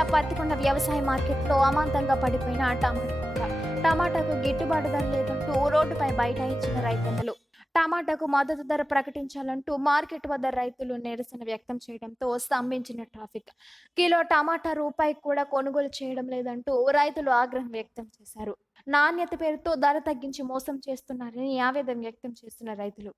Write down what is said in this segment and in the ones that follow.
జిల్లా పత్తికొండ వ్యవసాయ మార్కెట్లో అమాంతంగా పడిపోయిన టమాటాకు గిట్టుబాటు ధర లేదంటూ రోడ్డుపై బైఠాయించిన రైతన్నలు. టమాటాకు మద్దతు ధర ప్రకటించాలంటూ మార్కెట్ వద్ద రైతులు నిరసన వ్యక్తం చేయడంతో స్తంభించిన ట్రాఫిక్. కిలో టమాటా రూపాయి కూడా కొనుగోలు చేయడం లేదంటూ రైతులు ఆగ్రహం వ్యక్తం చేశారు. నాణ్యత పేరుతో ధర తగ్గించి మోసం చేస్తున్నారని ఆవేదన వ్యక్తం చేస్తున్న రైతులు.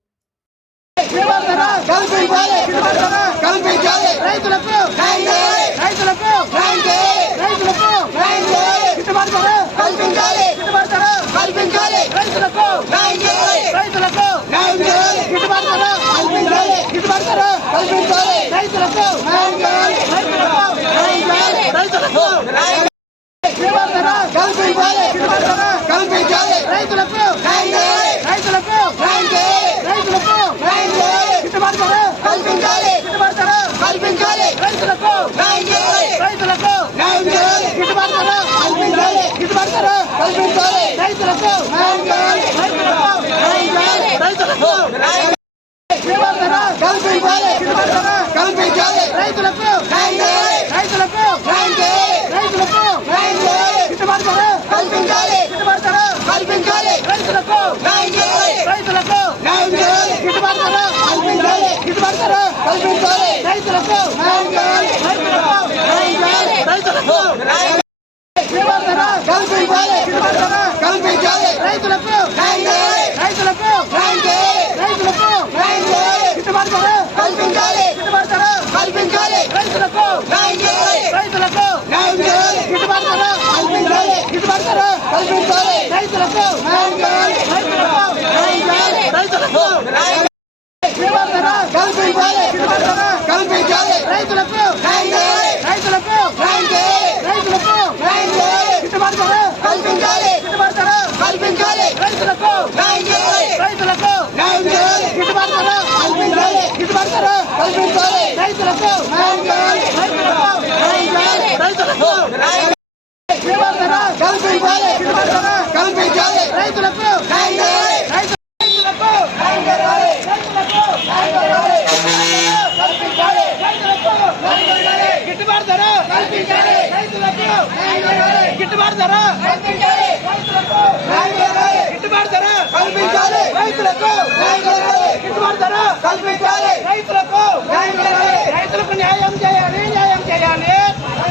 రైతులకు న్యాయం చేయాలి, న్యాయం చేయాలి. రైతులకు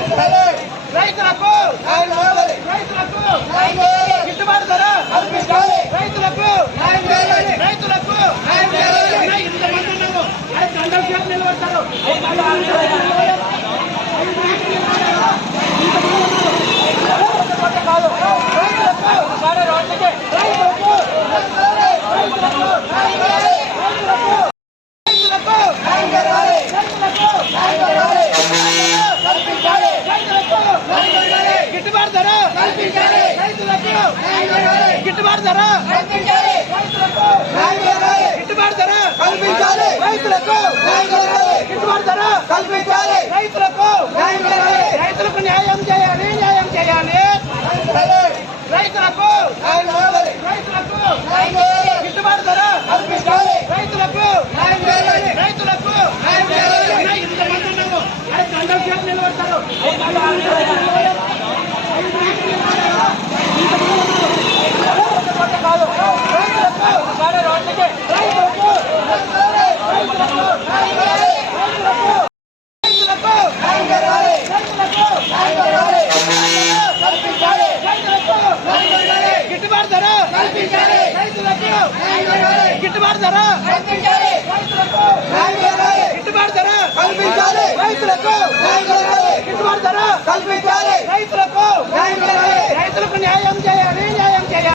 గిట్టుబాటు ధర కల్పించాలి. రైతులకు ఇంతమంది ఉన్నారు, గంటల సేపు నిలబడతారు. గిట్టుబాటు ధర కల్పించాలి. గిట్టుబాటు ధర కల్పించాలి. గిట్టుబాటు ధర కల్పించాలి. రైతులకు గిట్టుబాటు ధర కల్పించాలి. రైతులకు న్యాయం చేయాలి, న్యాయం చేయాలి. రైతులకు గిట్టుబాటు ధర కల్పించాలి. రైతులకు ఇంతమంది ఉన్నారు, గంటల సేపు నిలబడతారు. గిట్టుబాటు ధర కల్పించాలి. గిట్టుబాటు ధర కల్పించాలి. గిట్టుబాటు ధర కల్పించాలి. రైతులకు గిట్టుబాటు ధర కల్పించాలి. రైతులకు న్యాయం చేయాలి.